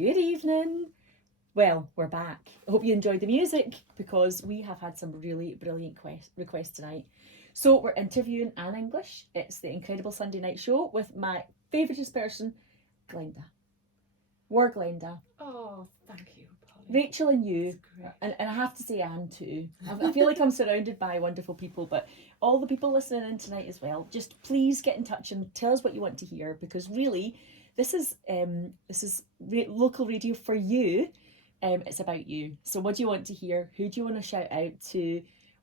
Good evening. Well, we're back. I hope you enjoyed the music because we have had some really brilliant requests tonight. So we're interviewing Anne English. It's the Incredible Sunday Night Show with my favouriteest person, Glenda. We're Glenda. Oh, thank you, Polly. Rachel and you, and I have to say Anne too. I feel like I'm surrounded by wonderful people, but all the people listening in tonight as well, just please get in touch and tell us what you want to hear, because really this is local radio for you. It's about you. So what do you want to hear? Who do you want to shout out to?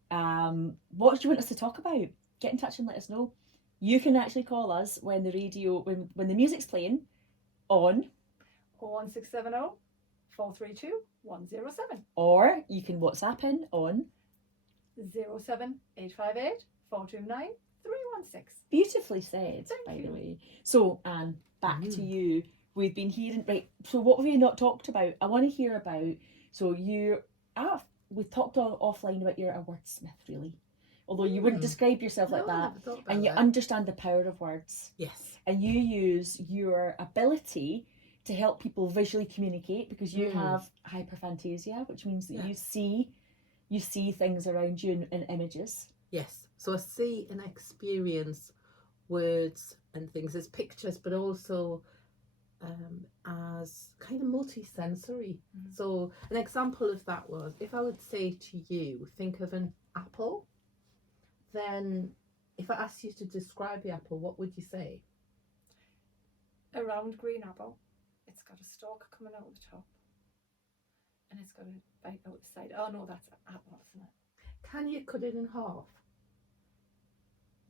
What do you want us to talk about? Get in touch and let us know. You can actually call us when the radio, when the music's playing on 01670 432 107. Or you can WhatsApp in on 07858 429 316. Beautifully said, by the way. So, Anne, back to you. We've been hearing, right, so what have we not talked about? I want to hear about, so we've talked offline about you're a wordsmith, really. Although you wouldn't describe yourself like that. And you understand the power of words. Yes. And you use your ability to help people visually communicate, because you have hyperphantasia, which means that you see things around you in images. Yes. So I see and experience words and things as pictures, but also as kind of multi-sensory. So an example of that was, if I would say to you, think of an apple, then if I asked you to describe the apple, what would you say? A round green apple. It's got a stalk coming out the top, and it's got a bite out the side. Oh no, that's an apple, isn't it? Can you cut it in half?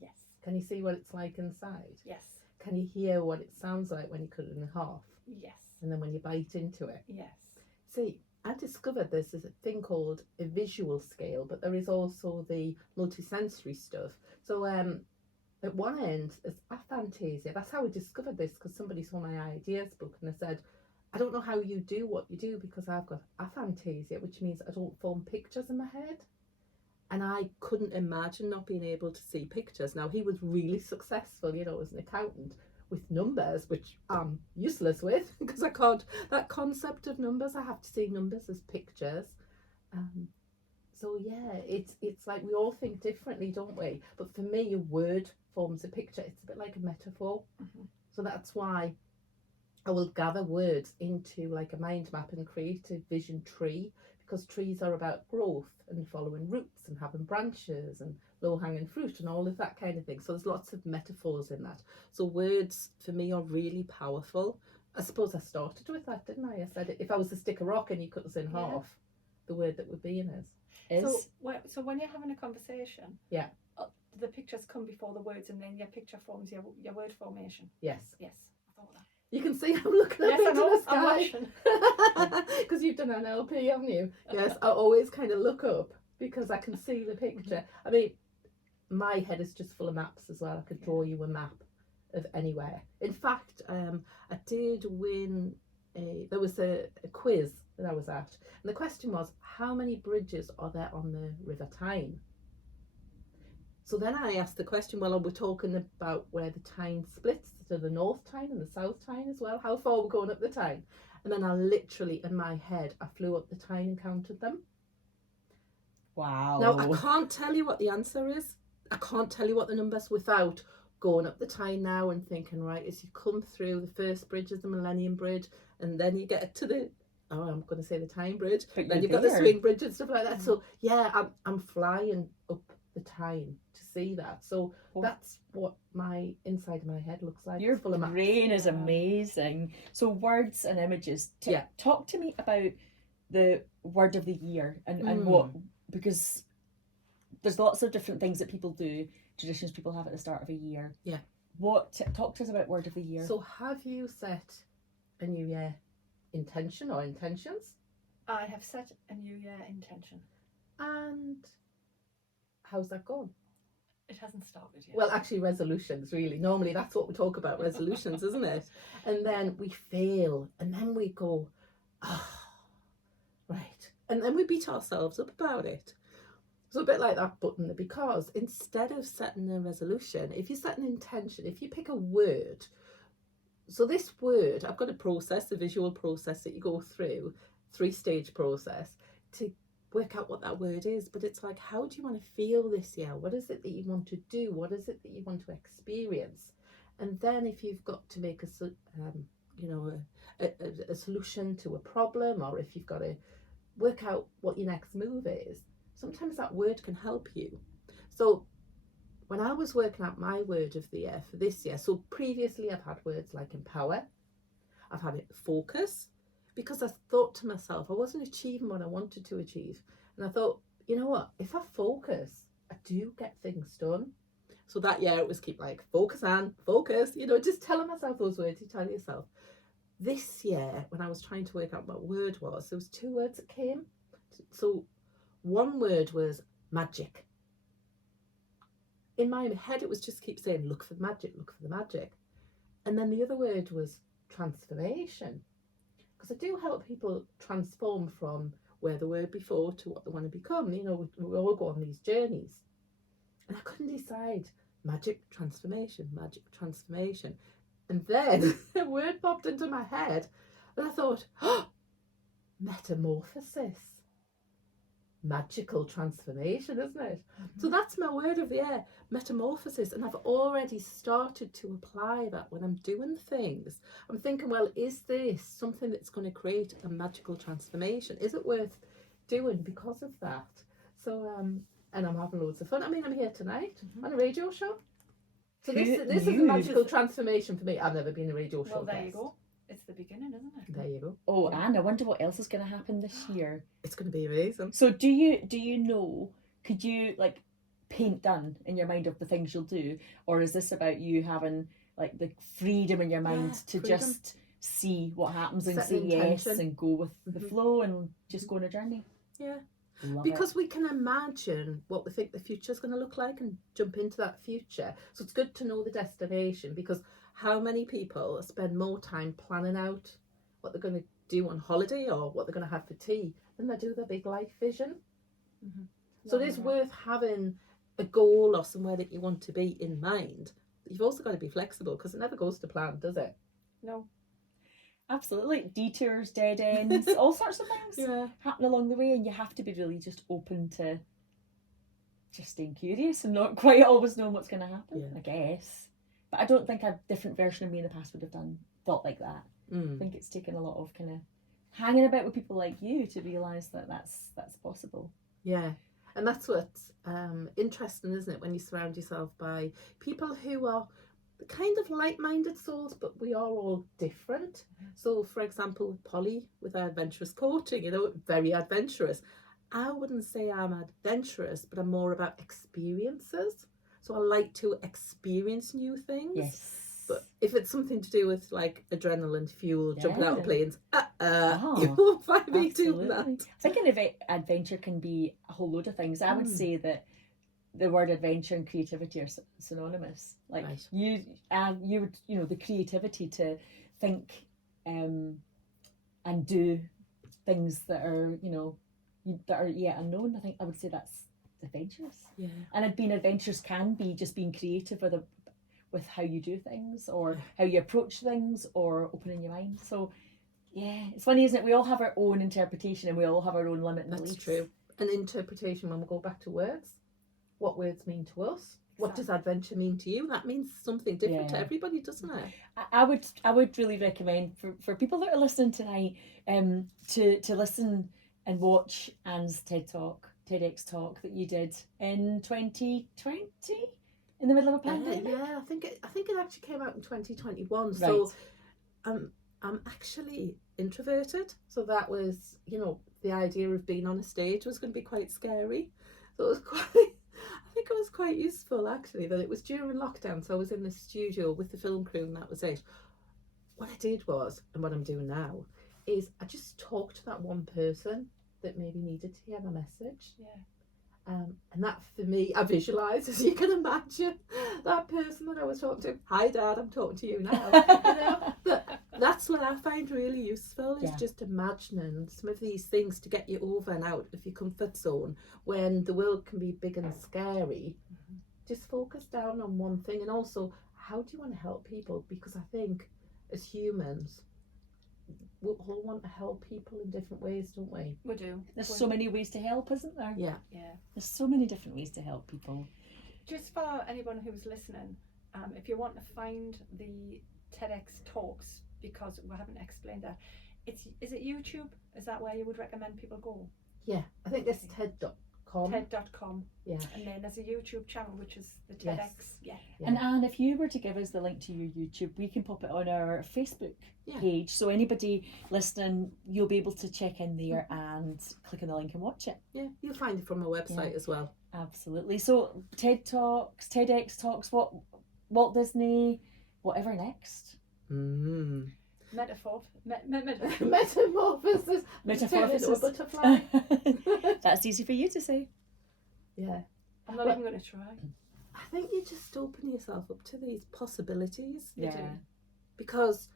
Yes. Can you see what it's like inside? Yes. Can you hear what it sounds like when you cut it in half? Yes. And then when you bite into it? Yes. See, I discovered this as a thing called a visual scale, but there is also the multisensory stuff. So at one end is aphantasia. That's how I discovered this, because somebody saw my IdeasBook and they said, I don't know how you do what you do because I've got aphantasia, which means I don't form pictures in my head. And I couldn't imagine not being able to see pictures. Now, he was really successful, as an accountant with numbers, which I'm useless with because I can't, that concept of numbers, I have to see numbers as pictures. So yeah, it's like we all think differently, don't we? But for me, a word forms a picture. It's a bit like a metaphor. So that's why I will gather words into like a mind map and create a vision tree, because trees are about growth and following roots and having branches and low-hanging fruit and all of that kind of thing. So there's lots of metaphors in that. So words for me are really powerful. I suppose I started with that, didn't I? I said if I was to stick a rock and you cut us in half, the word that would be in is. So when you're having a conversation, the pictures come before the words, and then your picture forms your word formation. Yes. Yes, I thought that. You can see I'm looking up into the sky. Because you've done NLP, haven't you? Yes, I always kind of look up because I can see the picture. I mean, my head is just full of maps as well. I could draw you a map of anywhere. In fact, I did win there was a quiz that I was at, and the question was, how many bridges are there on the River Tyne? So then I asked the question, well, are we talking about where the Tyne splits to the North Tyne and the South Tyne as well? How far are we going up the Tyne? And then I literally, in my head, I flew up the Tyne and counted them. Wow. Now, I can't tell you what the answer is. I can't tell you what the numbers without going up the Tyne now and thinking, right, as you come through, the first bridge is the Millennium Bridge, and then you get to the, I'm going to say the Tyne Bridge, but then you've got the Swing Bridge and stuff like that. So yeah, I'm flying up the Tyne to see that. So that's what my inside of my head looks like. Your brain is amazing. So words and images. Talk to me about the word of the year and what, because there's lots of different things that people do, traditions people have at the start of a year. Yeah. Talk to us about word of the year. So have you set a new year intention or intentions? I have set a new year intention. And how's that gone? It hasn't started yet. Well, actually, resolutions, really. Normally, that's what we talk about, resolutions, isn't it? And then we fail, and then we go, right. And then we beat ourselves up about it. So a bit like that button, because instead of setting a resolution, if you set an intention, if you pick a word, So this word, I've got a process, a visual process that you go through, 3-stage process to work out what that word is. But it's like, how do you want to feel this year? What is it that you want to do? What is it that you want to experience? And then if you've got to make a solution to a problem, or if you've got to work out what your next move is, sometimes that word can help you. So when I was working out my word of the year for this year, so previously I've had words like empower, I've had it focus, because I thought to myself, I wasn't achieving what I wanted to achieve. And I thought, you know what, if I focus, I do get things done. So that year it was keep like, focus, just telling myself those words, you tell yourself. This year, when I was trying to work out what word was, there was 2 words that came. So one word was magic. In my head, it was just keep saying, look for the magic, look for the magic. And then the other word was transformation. Because I do help people transform from where they were before to what they want to become. You know, we all go on these journeys. And I couldn't decide magic, transformation. And then a word popped into my head and I thought, metamorphosis. Magical transformation, isn't it? Mm-hmm. So that's my word of the year, metamorphosis. And I've already started to apply that when I'm doing things. I'm thinking, well, is this something that's going to create a magical transformation? Is it worth doing because of that? So, and I'm having loads of fun. I mean, I'm here tonight on a radio show. So this is a magical transformation for me. I've never been a radio show. Well, there you go. It's the beginning, isn't it? There you go. Oh, and I wonder what else is going to happen this year. It's going to be amazing. So do you know, could you like paint done in your mind of the things you'll do? Or is this about you having like the freedom in your mind to just see what happens and say yes and go with the flow and just go on a journey? Yeah. Because we can imagine what we think the future is going to look like and jump into that future. So it's good to know the destination, because how many people spend more time planning out what they're going to do on holiday or what they're going to have for tea than they do their big life vision. Mm-hmm. So it is worth having a goal or somewhere that you want to be in mind. But you've also got to be flexible, because it never goes to plan, does it? No. Absolutely. Detours, dead ends, all sorts of things happen along the way, and you have to be really just open to just staying curious and not quite always knowing what's going to happen, I guess. But I don't think a different version of me in the past would have thought like that. I think it's taken a lot of kind of hanging about with people like you to realise that that's possible. Yeah. And that's what's interesting, isn't it, when you surround yourself by people who are kind of like-minded souls, but we are all different. So, for example, with Polly, with our adventurous coaching, very adventurous. I wouldn't say I'm adventurous, but I'm more about experiences. So I like to experience new things. Yes. But if it's something to do with like adrenaline fuel, jumping out of planes, you won't find me doing that. I think an adventure can be a whole load of things. I would say that the word adventure and creativity are synonymous. Like you would, the creativity to think and do things that are, that are yet unknown. I think I would say that's adventurous. Yeah. And being adventurous can be just being creative with how you do things or how you approach things or opening your mind. So yeah, it's funny, isn't it? We all have our own interpretation and we all have our own limit and beliefs. That's true. And interpretation, when we go back to words, what words mean to us? What does adventure mean to you? That means something different to everybody, doesn't it? I would really recommend for people that are listening tonight to listen and watch Anne's TEDx talk that you did in 2020 in the middle of a pandemic. I think it actually came out in 2021. Right. So I'm actually introverted, so that was the idea of being on a stage was going to be quite scary. So it was it was quite useful actually that it was during lockdown, so I was in the studio with the film crew and that was it. What I did was, and what I'm doing now, is I just talked to that one person that maybe needed to hear my message. And that for me, I visualised, as you can imagine, that person that I was talking to. Hi Dad, I'm talking to you now. That's what I find really useful, is just imagining some of these things to get you over and out of your comfort zone when the world can be big and scary. Just focus down on one thing. And also, how do you want to help people? Because I think as humans, we all want to help people in different ways, don't we? We do. There's so many ways to help, isn't there? Yeah. Yeah. There's so many different ways to help people. Just for anyone who's listening, if you want to find the TEDx talks, because we haven't explained that, is it YouTube? Is that where you would recommend people go? Yeah, I think it's TED.com. TED.com. Yeah. And then there's a YouTube channel, which is the TEDx. Yes. Yeah. And Anne, if you were to give us the link to your YouTube, we can pop it on our Facebook Yeah. page. So anybody listening, you'll be able to check in there and click on the link and watch it. Yeah, you'll find it from our website as well. Absolutely. So TED Talks, TEDx Talks, Walt Disney, whatever next. Metamorphosis. Metamorphosis. Turn into a butterfly. That's easy for you to say. Yeah. I'm not even going to try. I think you just open yourself up to these possibilities. You do. Because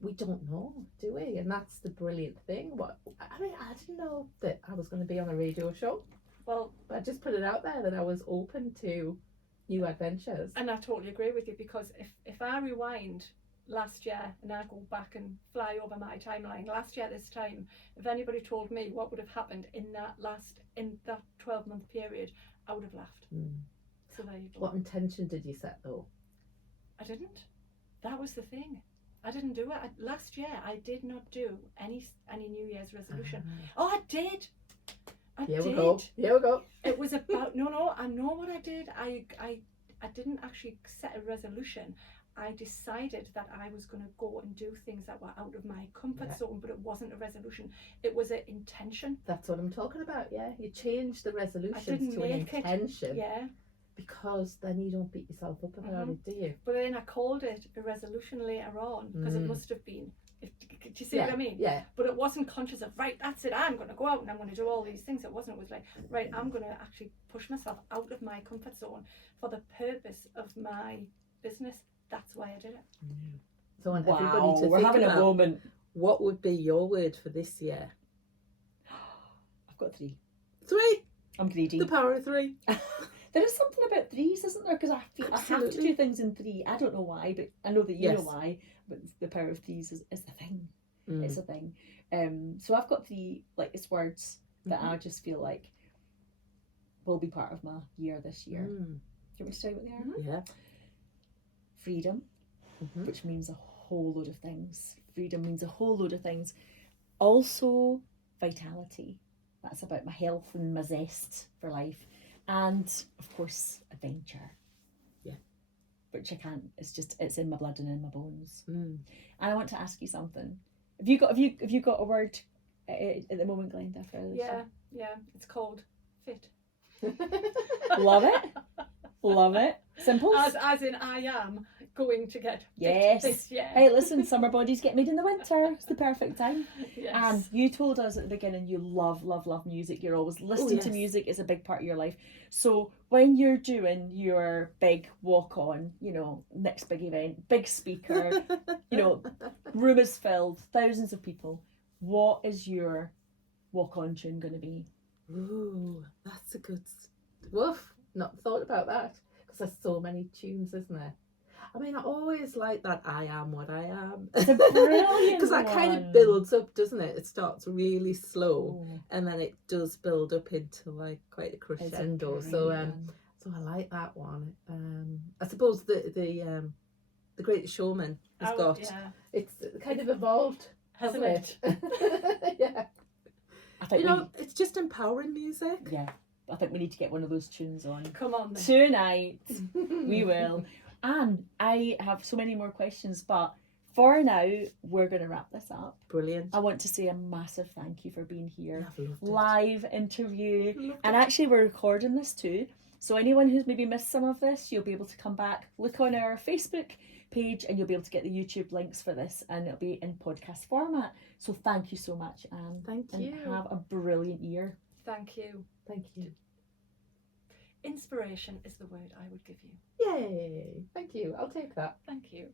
we don't know, do we? And that's the brilliant thing. I didn't know that I was going to be on a radio show. Well, But I just put it out there that I was open to new adventures. and I totally agree with you, because if I rewind last year and I go back and fly over my timeline, last year this time, if anybody told me what would have happened in that 12-month period, I would have laughed. So there you go. What intention did you set though? I didn't. That was the thing. I didn't do it. Last year I did not do any New Year's resolution. Oh, I did. Here we go. It was about no. I know what I did. I didn't actually set a resolution. I decided that I was going to go and do things that were out of my comfort zone, but it wasn't a resolution. It was an intention. That's what I'm talking about. Yeah, you change the resolutions didn't to an make it. intention. Yeah. Because then you don't beat yourself up about it, do you? But then I called it a resolution later on, because it must have been. Do you see what I mean? Yeah. But it wasn't conscious of, right, that's it, I'm going to go out and I'm going to do all these things. It wasn't. It was like, right, I'm going to actually push myself out of my comfort zone for the purpose of my business. That's why I did it. So I want everybody to we're think having about a moment. what would be your word for this year? I've got 3. 3. I'm greedy. The power of 3. There is something about 3s, isn't there? Because I feel I have to Absolutely. do things in 3. I don't know why, but I know that you Yes. know why. But the power of 3s is the thing. Mm. It's a thing. So I've got 3, like, it's words that I just feel like will be part of my year this year. Do you want me to tell you what they are? Yeah. Freedom, which means a whole load of things. Freedom means a whole load of things. Also, vitality. That's about my health and my zest for life. And, of course, adventure. Yeah. Which I can't, it's in my blood and in my bones. Mm. And I want to ask you something. Have you got a word at the moment, Glenda? For this? Yeah. It's called fit. Love it. Love it. Simple. As in, I am going to get Yes. fit this year. Hey, listen, summer bodies get made in the winter. It's the perfect time. Yes. And you told us at the beginning you love music. You're always listening to yes. music. It's a big part of your life. So when you're doing your big walk on, next big event, big speaker, room is filled, thousands of people, what is your walk on tune going to be? Ooh, that's a good. Woof, not thought about that. Because there's so many tunes, isn't there? I mean, I always like that I am what I am. It's a brilliant Because that kind one. of builds up, doesn't it? It starts really slow, Oh, and then it does build up into like quite a it's a crescendo. great So one. so I like that one. I suppose the Great Showman has got. Yeah. It's kind of evolved, Hasn't hasn't it? Yeah. I think It's just empowering music. yeah. I think we need to get one of those tunes on. Come on then. Tonight, we will. And I have so many more questions, but for now, we're going to wrap this up. Brilliant. I want to say a massive thank you for being here. I've loved it. Live interview. Loved And it. actually, we're recording this too. So anyone who's maybe missed some of this, you'll be able to come back, look on our Facebook page, and you'll be able to get the YouTube links for this, and it'll be in podcast format. So thank you so much, Anne. Thank you. And have a brilliant year. Thank you. Thank you. Inspiration is the word I would give you. Yay. Thank you. I'll take that. Thank you.